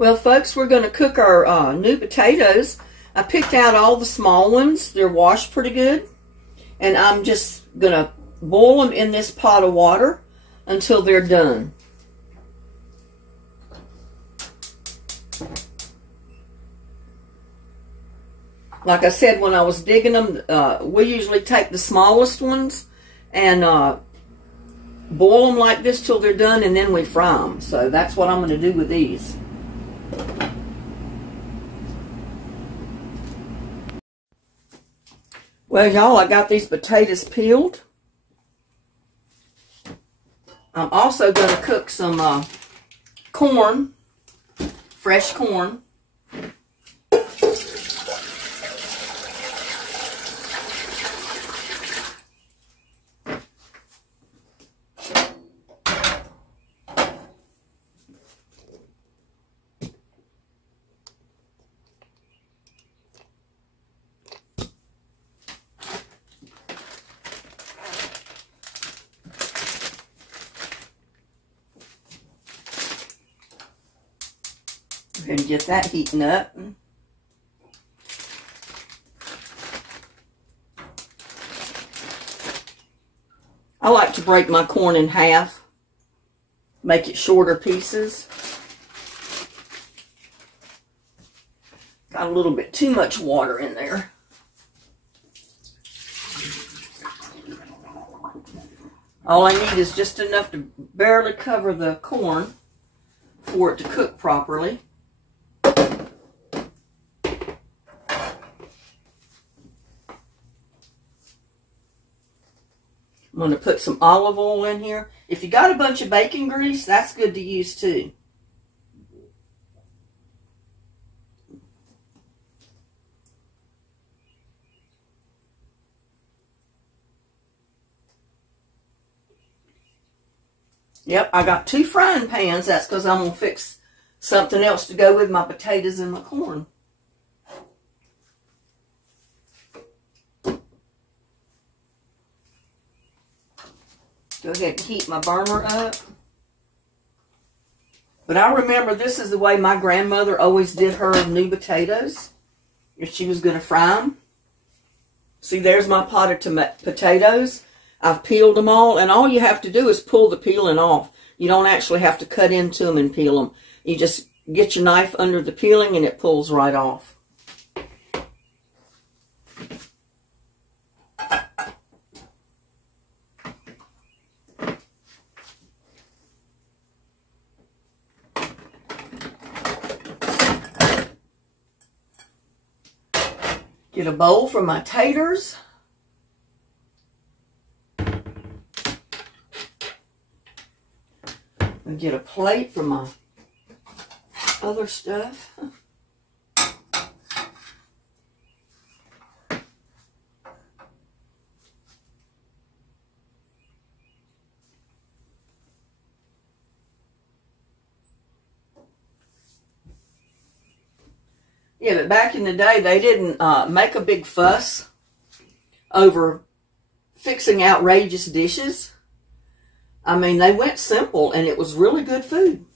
Well, folks, we're going to cook our new potatoes. I picked out all the small ones. They're washed pretty good. And I'm just going to boil them in this pot of water until they're done. Like I said, when I was digging them, we usually take the smallest ones and boil them like this till they're done, and then we fry them. So that's what I'm going to do with these. Well, y'all, I got these potatoes peeled. I'm also going to cook some corn, fresh corn. We're going to get that heating up. I like to break my corn in half, make it shorter pieces. Got a little bit too much water in there. All I need is just enough to barely cover the corn for it to cook properly. I'm going to put some olive oil in here. If you got a bunch of bacon grease, that's good to use too. Yep, I got 2 frying pans. That's because I'm going to fix something else to go with my potatoes and my corn. Go ahead and heat my burner up. But I remember this is the way my grandmother always did her new potatoes. If she was going to fry them. See, there's my pot of potatoes. I've peeled them all. And all you have to do is pull the peeling off. You don't actually have to cut into them and peel them. You just get your knife under the peeling and it pulls right off. Get a bowl for my taters. And get a plate for my other stuff. Yeah, but back in the day, they didn't make a big fuss over fixing outrageous dishes. I mean, they went simple, and it was really good food.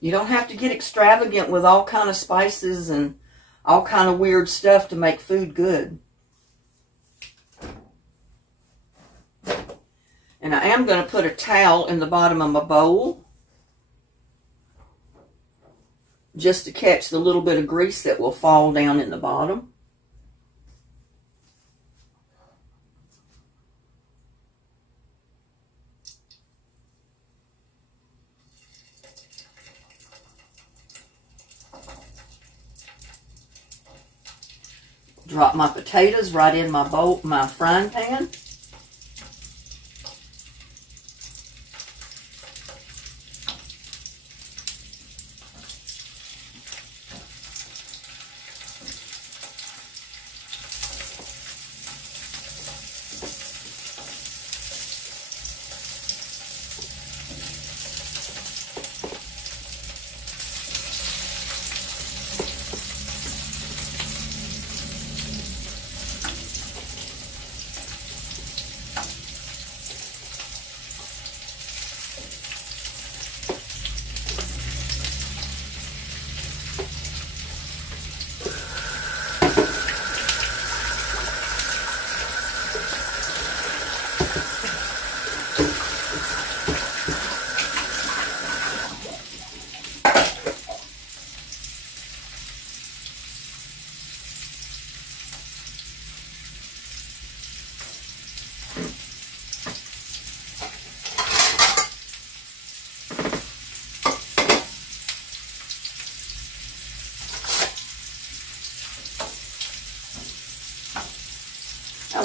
You don't have to get extravagant with all kind of spices and all kind of weird stuff to make food good. And I am going to put a towel in the bottom of my bowl, just to catch the little bit of grease that will fall down in the bottom. Drop my potatoes right in my bowl, my frying pan.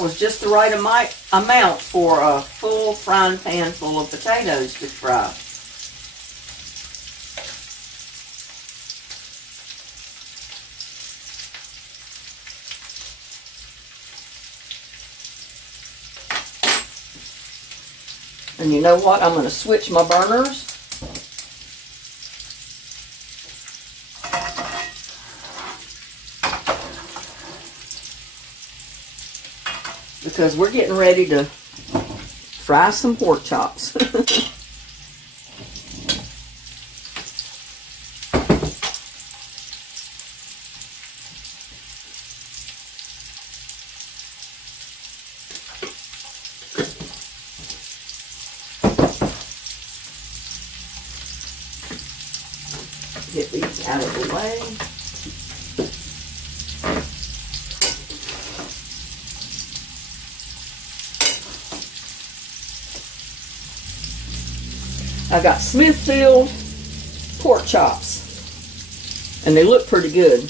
was just the right amount for a full frying pan full of potatoes to fry. And you know what? I'm going to switch my burners. Because we're getting ready to fry some pork chops. Get these out of the way. I got Smithfield pork chops, and they look pretty good.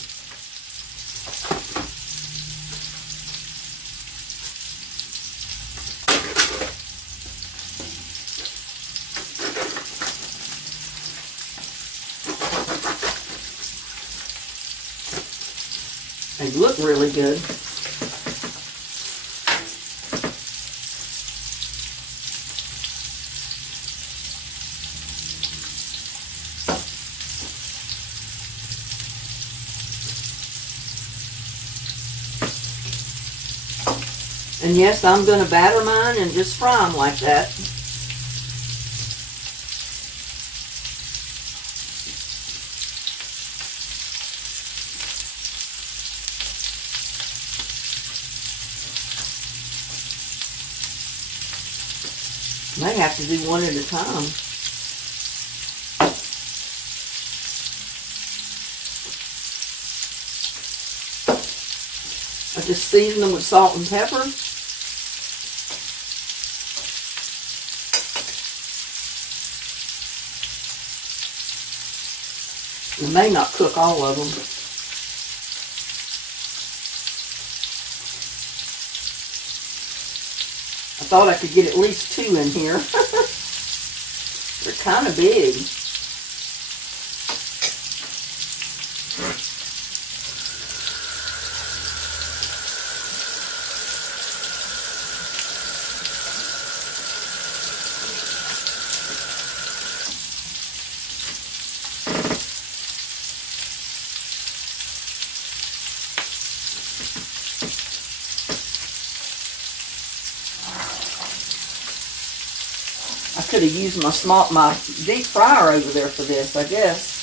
They look really good. And yes, I'm going to batter mine and just fry them like that. May have to do one at a time. I just season them with salt and pepper. You may not cook all of them. I thought I could get at least 2 in here. They're kind of big. I could have used my deep fryer over there for this, I guess.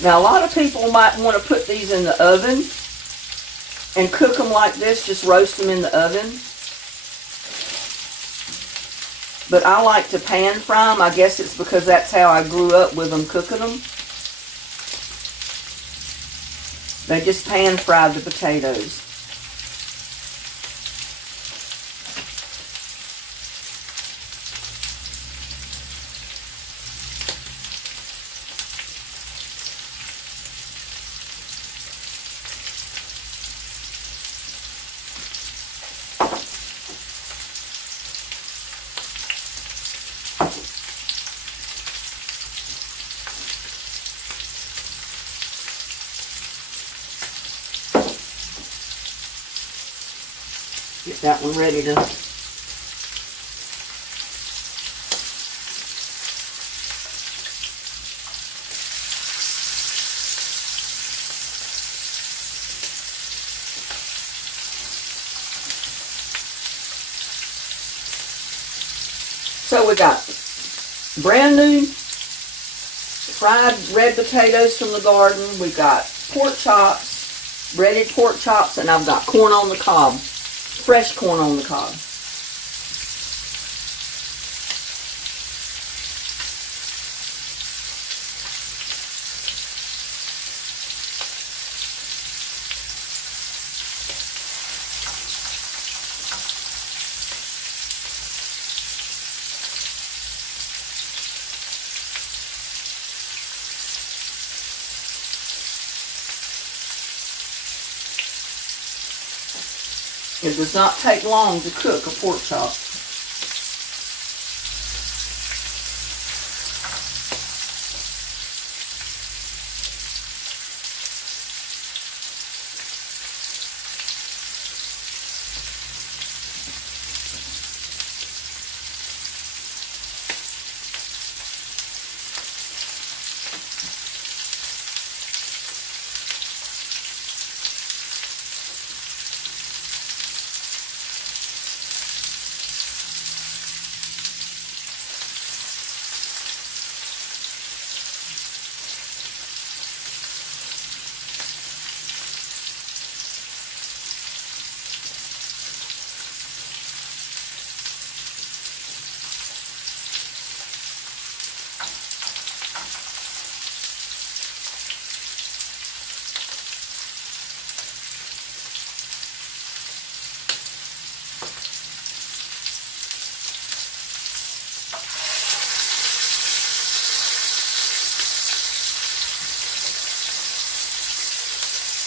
Now, a lot of people might want to put these in the oven and cook them like this, just roast them in the oven. But I like to pan fry them. I guess it's because that's how I grew up with them, cooking them. They just pan fry the potatoes. Get that one ready to So we got brand new fried red potatoes from the garden. We got pork chops, breaded pork chops, and I've got corn on the cob, fresh corn on the cob. It does not take long to cook a pork chop.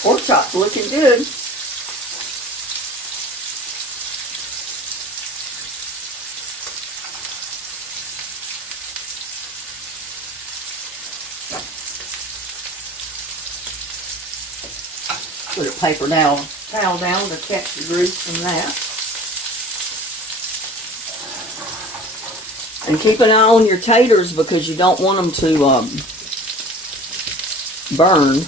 Pork chop's looking good. Put a paper towel down to catch the grease from that. And keep an eye on your taters because you don't want them to burn.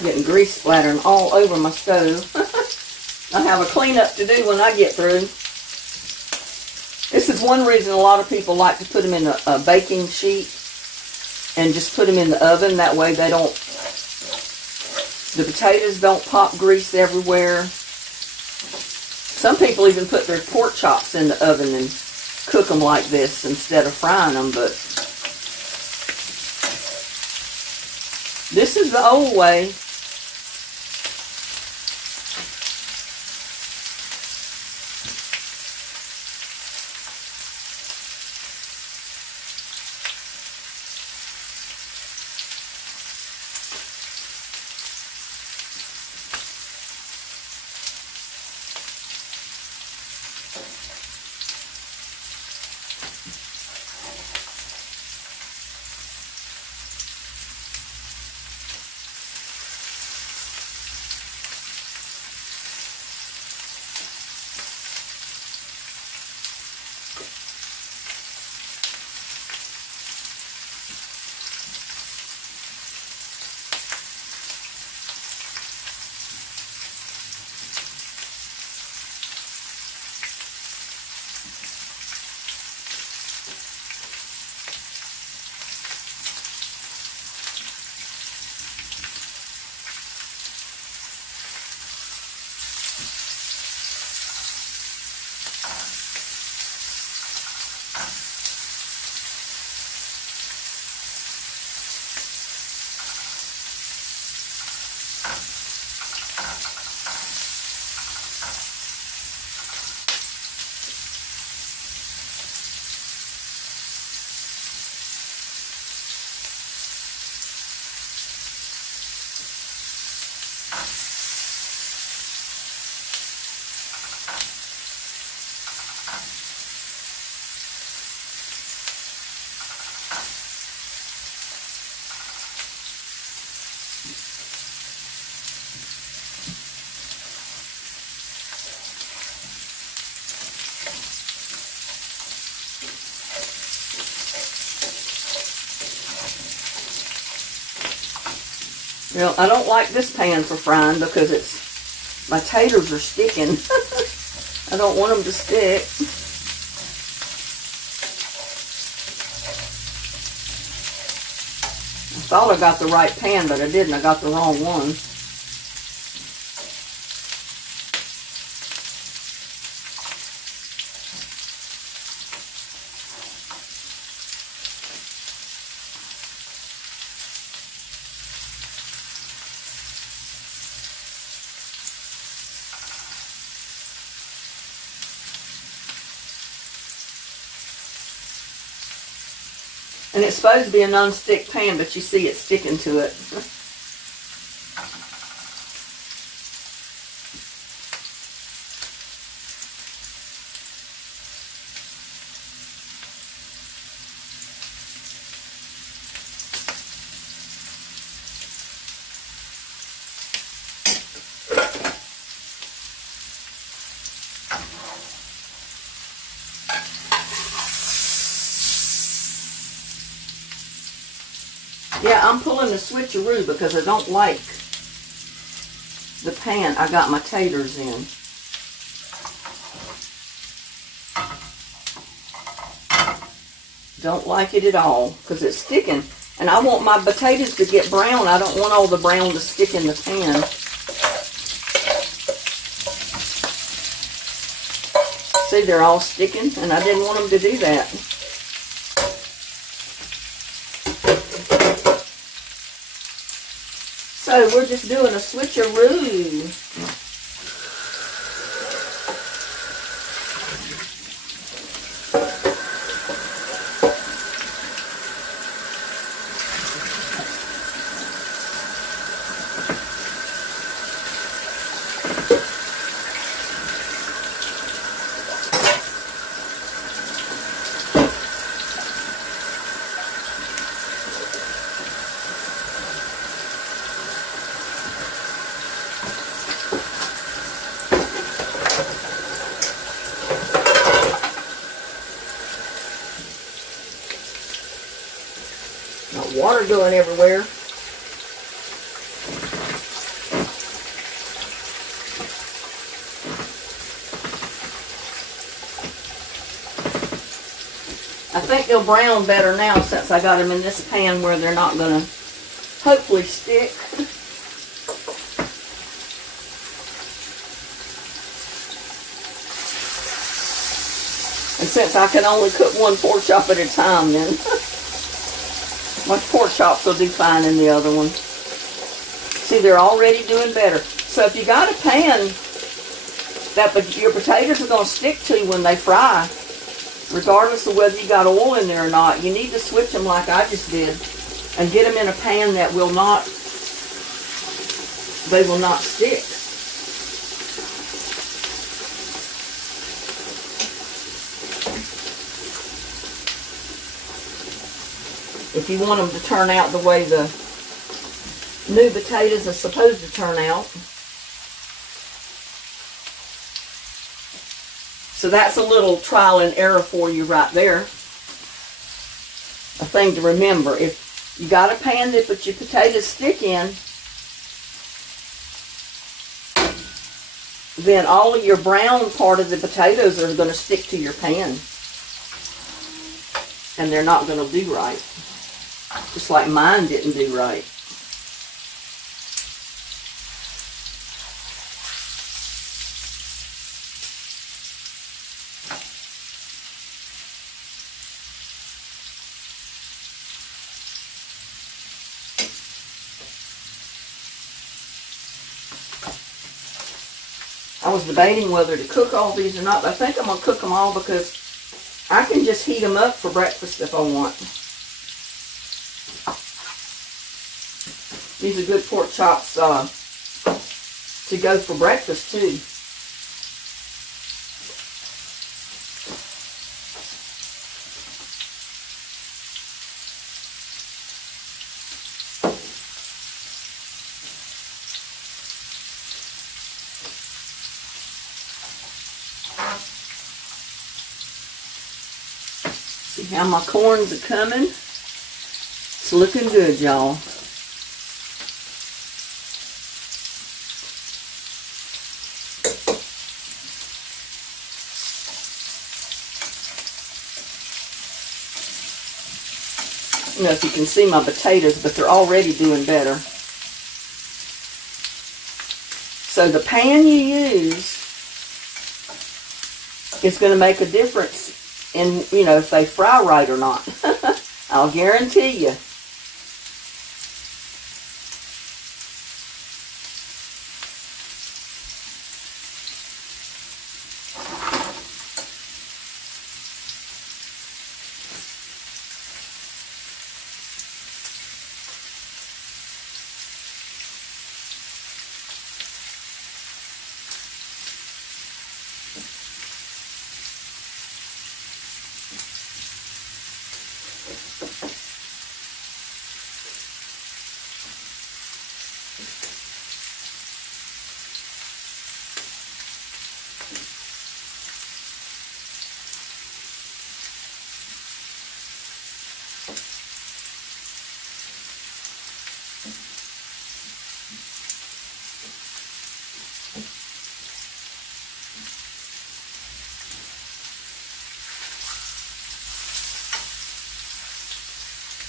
Getting grease splattering all over my stove. I have a cleanup to do when I get through. This is one reason a lot of people like to put them in a baking sheet and just put them in the oven. That way they don't, the potatoes don't pop grease everywhere. Some people even put their pork chops in the oven and cook them like this instead of frying them, but this is the old way. You know, I don't like this pan for frying because my taters are sticking. I don't want them to stick. thought I got the right pan, but I didn't. I got the wrong one. And it's supposed to be a non-stick pan, but you see it sticking to it. Yeah, I'm pulling the switcheroo because I don't like the pan I got my taters in. Don't like it at all because it's sticking. And I want my potatoes to get brown. I don't want all the brown to stick in the pan. See, they're all sticking, and I didn't want them to do that. So we're just doing a switcheroo. Water going everywhere. I think they'll brown better now since I got them in this pan where they're not going to hopefully stick. And since I can only cook one pork chop at a time, then my pork chops will do fine in the other one. See, they're already doing better. So if you got a pan that your potatoes are going to stick to when they fry, regardless of whether you got oil in there or not, you need to switch them like I just did and get them in a pan that will not, they will not stick. If you want them to turn out the way the new potatoes are supposed to turn out. So that's a little trial and error for you right there. A thing to remember. If you got a pan that your potatoes stick in, then all of your brown part of the potatoes are going to stick to your pan. And they're not going to do right. Just like mine didn't do right. I was debating whether to cook all these or not, but I think I'm going to cook them all because I can just heat them up for breakfast if I want. These are good pork chops to go for breakfast too. See how my corns are coming? It's looking good, y'all. don't know if you can see my potatoes, but they're already doing better. So the pan you use is going to make a difference in, you know, if they fry right or not. I'll guarantee you.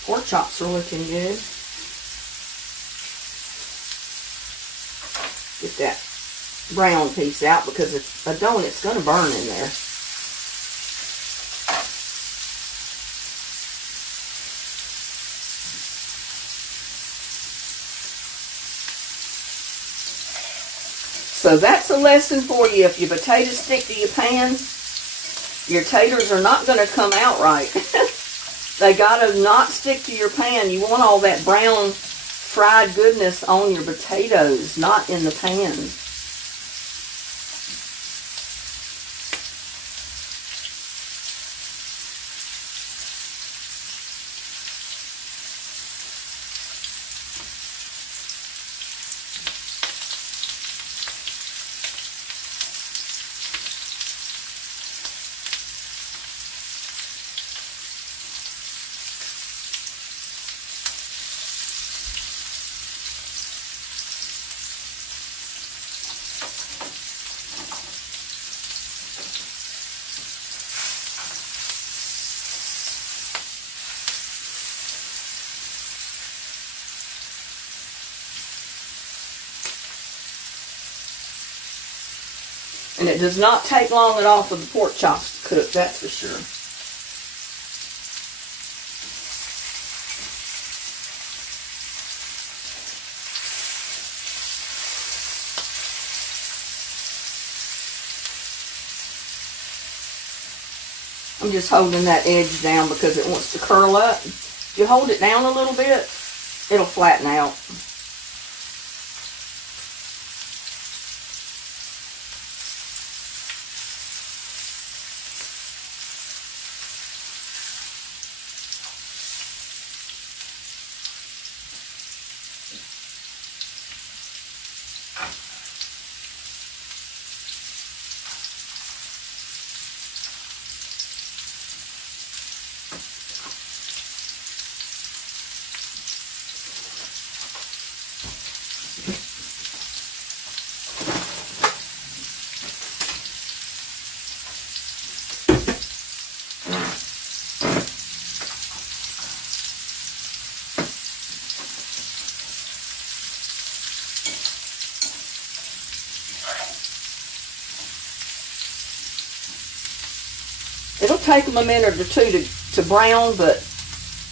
Pork chops are looking good. Get that brown piece out because if I don't, it's going to burn in there. So that's a lesson for you. If your potatoes stick to your pan, your taters are not going to come out right. They gotta not stick to your pan. You want all that brown fried goodness on your potatoes, not in the pan. And it does not take long at all for the pork chops to cook, that's for sure. I'm just holding that edge down because it wants to curl up. If you hold it down a little bit, it'll flatten out. It'll take them a minute or two to brown, but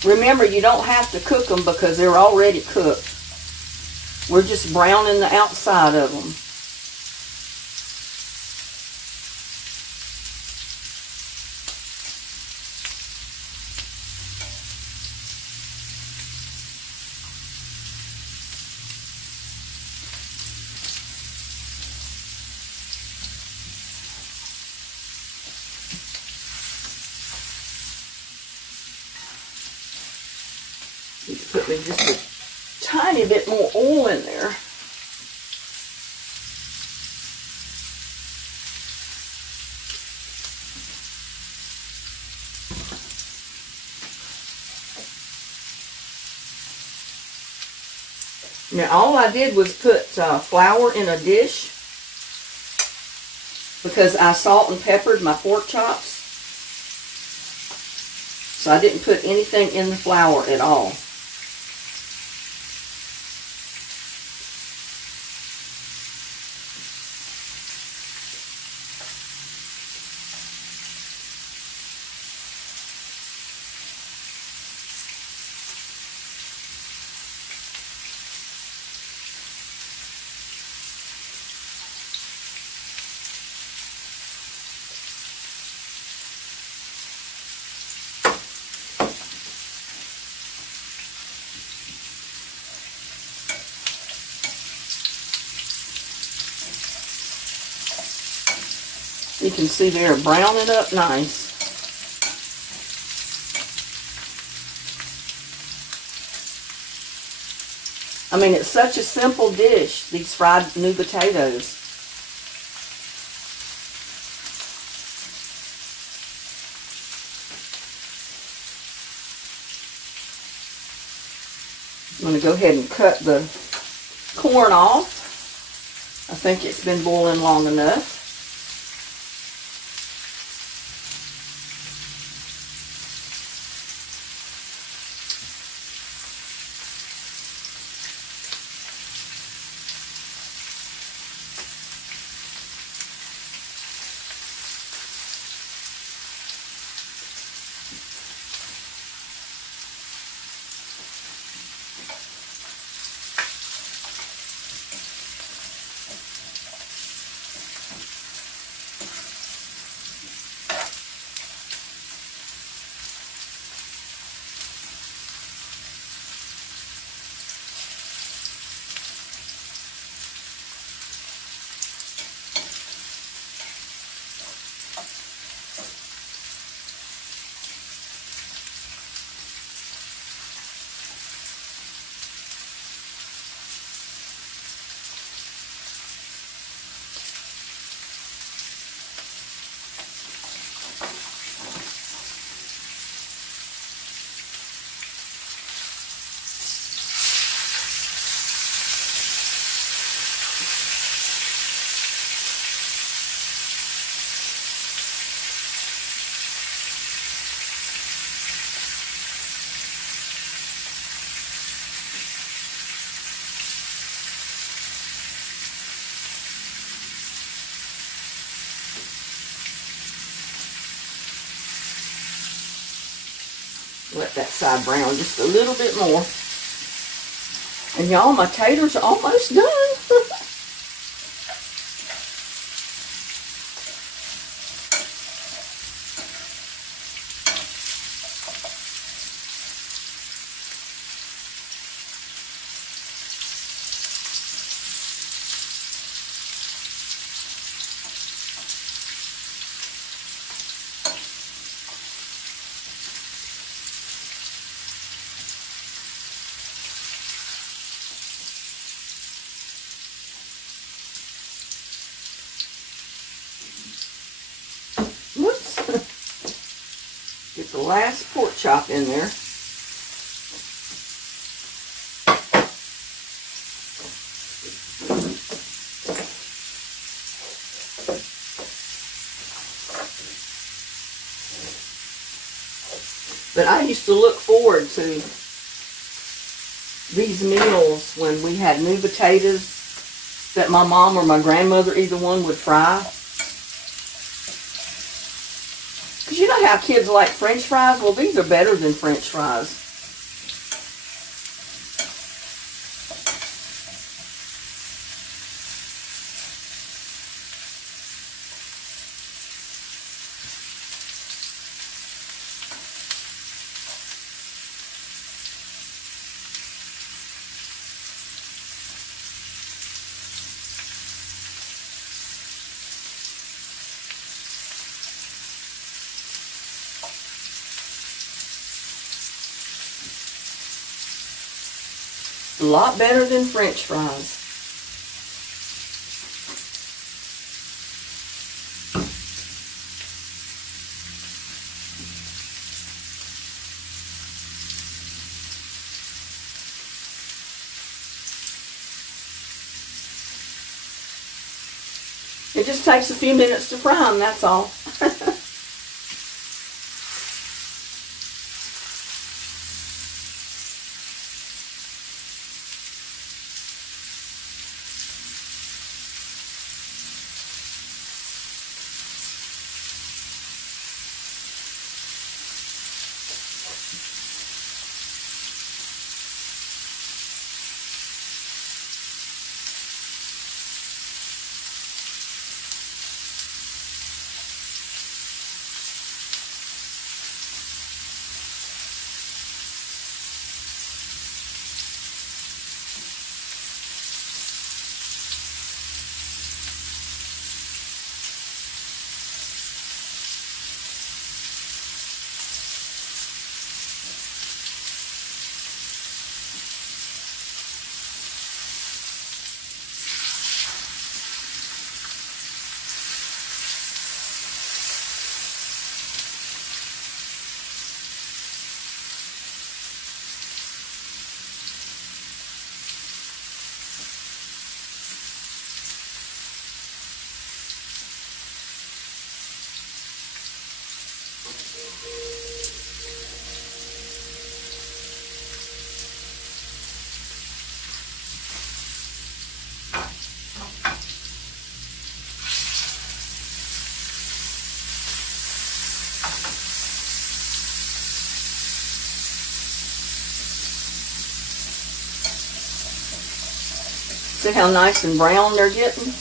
remember, you don't have to cook them because they're already cooked. We're just browning the outside of them. Need to put me just a tiny bit more oil in there. Now all I did was put flour in a dish because I salt and peppered my pork chops. So I didn't put anything in the flour at all. You can see they're browning up nice. I mean, it's such a simple dish, these fried new potatoes. I'm going to go ahead and cut the corn off. I think it's been boiling long enough. Let that side brown just a little bit more. And y'all, my taters are almost done. Get the last pork chop in there. But I used to look forward to these meals when we had new potatoes that my mom or my grandmother, either one, would fry. Because you know how kids like French fries? Well, these are better than French fries. A lot better than French fries. It just takes a few minutes to fry them, that's all. See how nice and brown they're getting?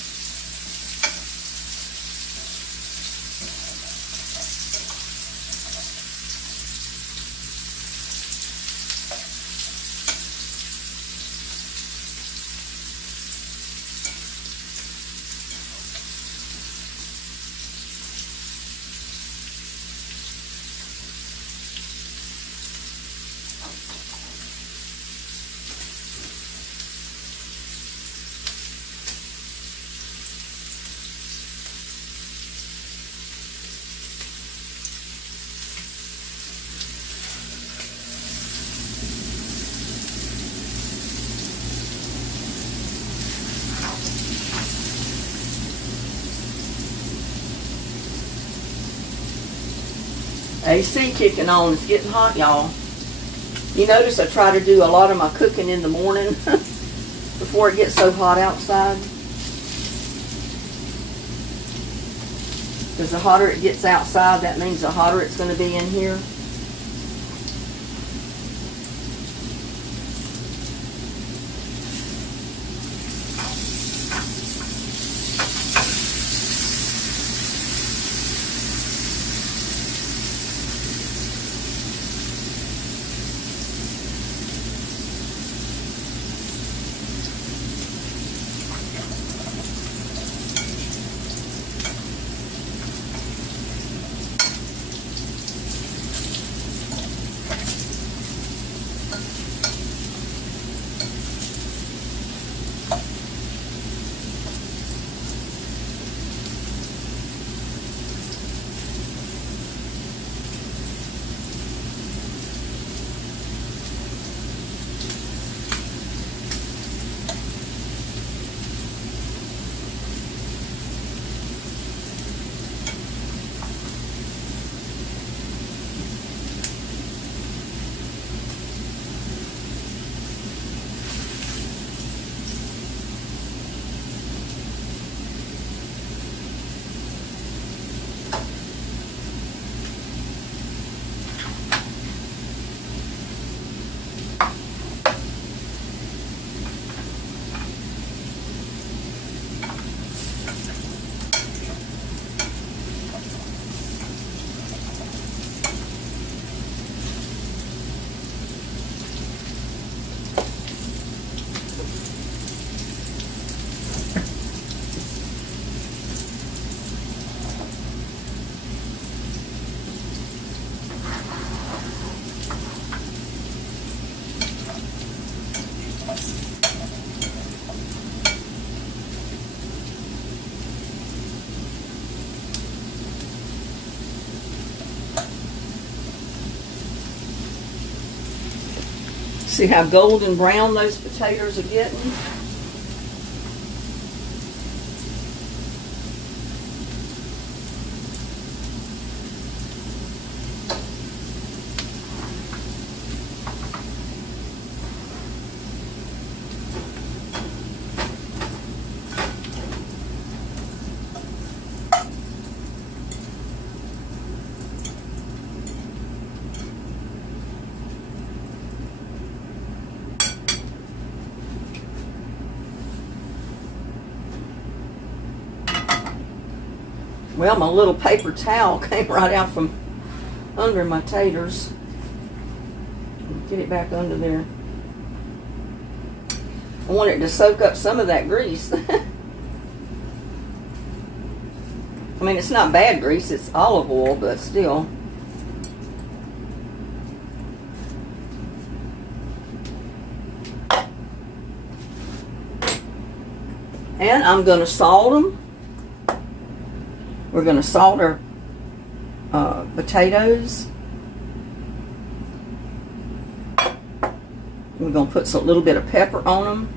AC kicking on. It's getting hot, y'all. You notice I try to do a lot of my cooking in the morning before it gets so hot outside. Because the hotter it gets outside, that means the hotter it's going to be in here. See how golden brown those potatoes are getting? Well, my little paper towel came right out from under my taters. Get it back under there. I want it to soak up some of that grease. I mean, it's not bad grease, it's olive oil, but still. And I'm going to salt them. We're going to salt our potatoes. We're going to put a little bit of pepper on them.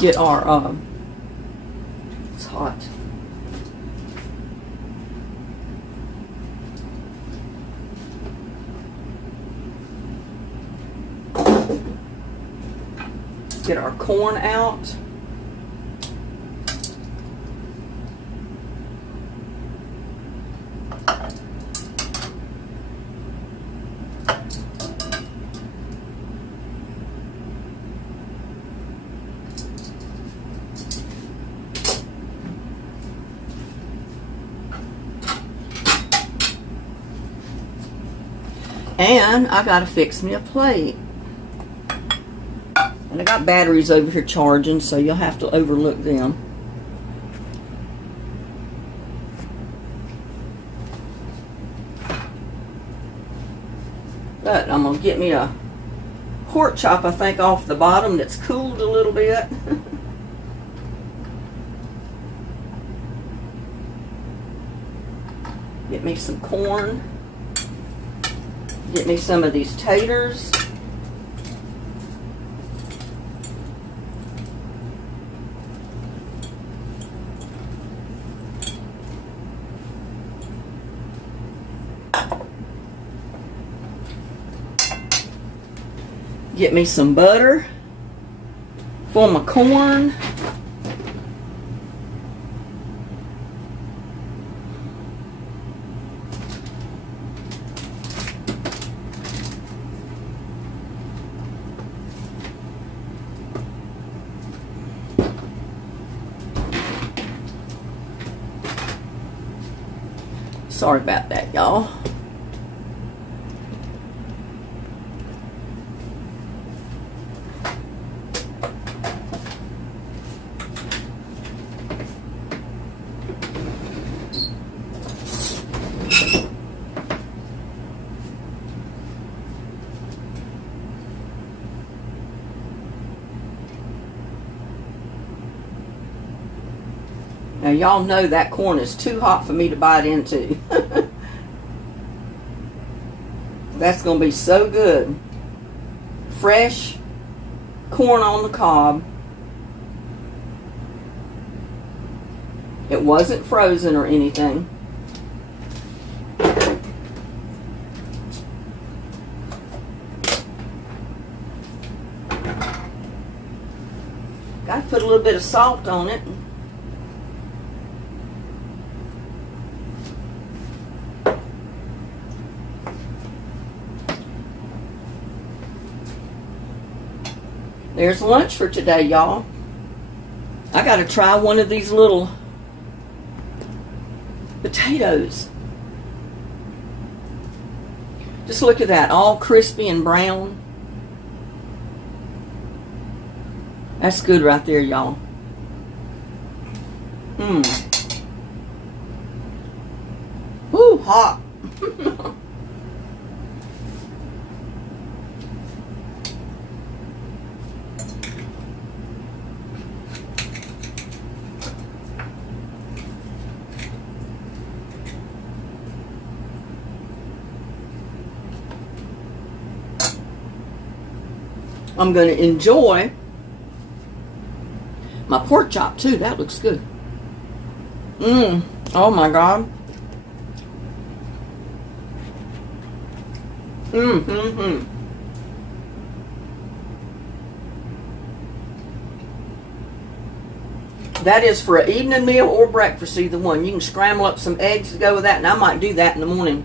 get our, it's hot. Get our corn out. And I gotta fix me a plate. And I got batteries over here charging, so you'll have to overlook them. But I'm gonna get me a pork chop, I think, off the bottom that's cooled a little bit. Get me some corn. Get me some of these taters. Get me some butter for my corn. Sorry about that, y'all. Now, y'all know that corn is too hot for me to bite into. That's going to be so good. Fresh corn on the cob. It wasn't frozen or anything. Got to put a little bit of salt on it. There's lunch for today, y'all. I got to try one of these little potatoes. Just look at that, all crispy and brown. That's good right there, y'all. Woo, hot. I'm going to enjoy my pork chop too. That looks good. Oh my God. That is for an evening meal or breakfast, either one. You can scramble up some eggs to go with that, and I might do that in the morning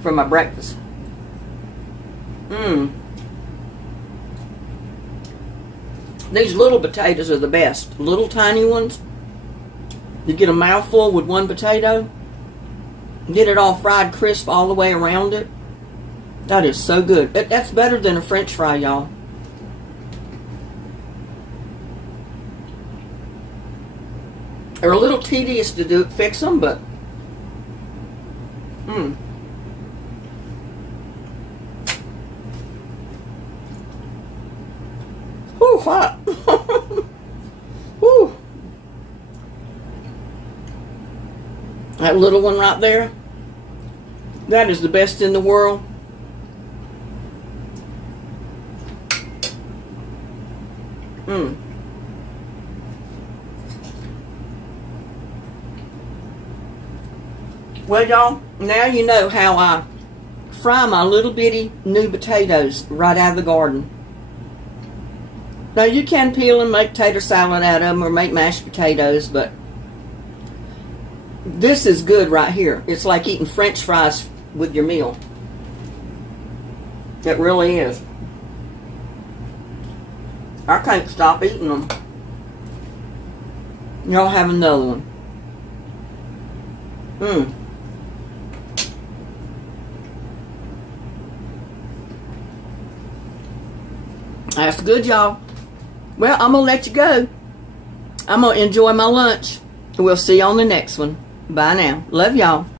for my breakfast. These little potatoes are the best. Little tiny ones. You get a mouthful with one potato. Get it all fried crisp all the way around it. That is so good. That's better than a French fry, y'all. They're a little tedious to fix them, but Whew, hot. Whew. That little one right there, that is the best in the world. Well, y'all, now you know how I fry my little bitty new potatoes right out of the garden. Now, you can peel and make tater salad out of them or make mashed potatoes, but this is good right here. It's like eating French fries with your meal. It really is. I can't stop eating them. Y'all have another one. That's good, y'all. Well, I'm going to let you go. I'm going to enjoy my lunch. We'll see you on the next one. Bye now. Love y'all.